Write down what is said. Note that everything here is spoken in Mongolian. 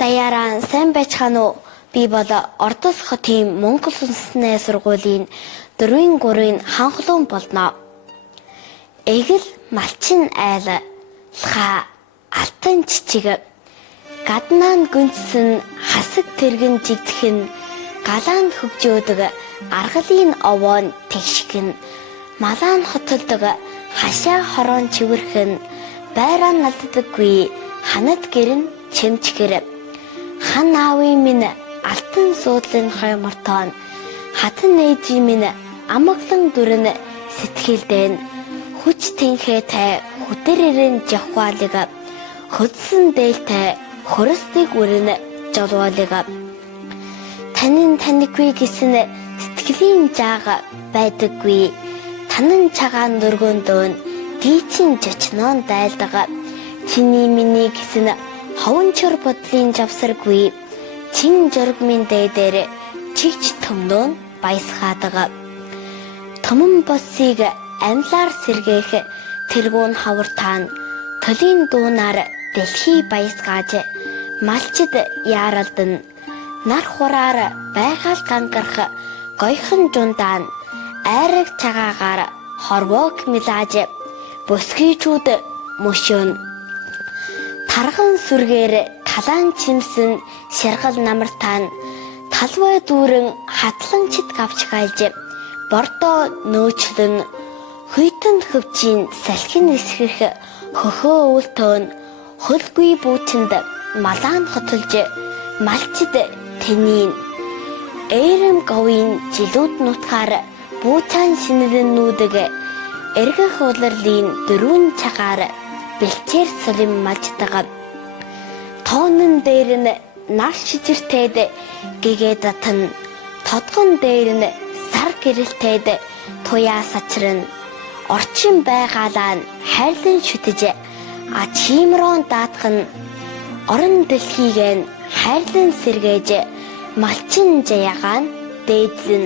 Даяараа сайн байцгаана уу? Би бол Ордос хотын Монгол Үндэсний сургуулийн 4-3-ийн ханхлуун болно. Эгэл малчин айл лха алтан чичиг гаднаан гүнцсэн хасаг тэргэн жигдхэн галаан хөгжөөдөг аргалын овоон тэгшгэн малаан хотолдог хашаа хорон чивэрхэн байраа налддаггүй ханад гэрэн чимчгэр хан аавын минь алтан суудлын хоймортон хатан ээжийн минь амгалан дүрэн сэтгэлдэн хүч тэнхээтэй хүдэрэрэн жавхвалыг хөдсөн дээлтэй хөрөстийг үрэн жолволыг танихгүй гэсэн сэтгэлийн жаага байдаггүй танан цагаан дөргөндөө дийчин жочнон дайлдаг чиний миний гэсэн ховончор бодлын завсаргүй чин жургмын дээр чигч төмнөө баясгаадаг томон боссыг амьлаар сэргээх тэргүүн хавартаан төлийн дуунаар дэлхий баясгааж малчид яаралдан нар хураар байгаал гангарах гойхон жундаан айраг цагаагаар хорвоог милааж босгийчүүд мөшөөн тархан сүргээр талаан чимсэн шаргал намартаан талбай дүүрэн хатлан чит гавчгайлж бордоо нөөчлөн хүйтэн хөвчийн салхин эсрэх хөхөө өвөлтөөн хөлгүй бүүтэнд малаан хотолж малчид тэнийн эрэм говийн жилүүд нутгаар бүүцаан шинэлнүүдэг эргэх улирлын дөрвөн цагаар бэлчээр солим малждаг тоонон дээр нь нар шижиртэйд гэгээ татан тодгон дээр нь сар гэрэлтэйд туяа сачран орчин байгаалаа нь хайрлан шүтэж чимрон даатхан орон дэлхийг нь хайрлан сэргээж малчин жаягаан дээдлэн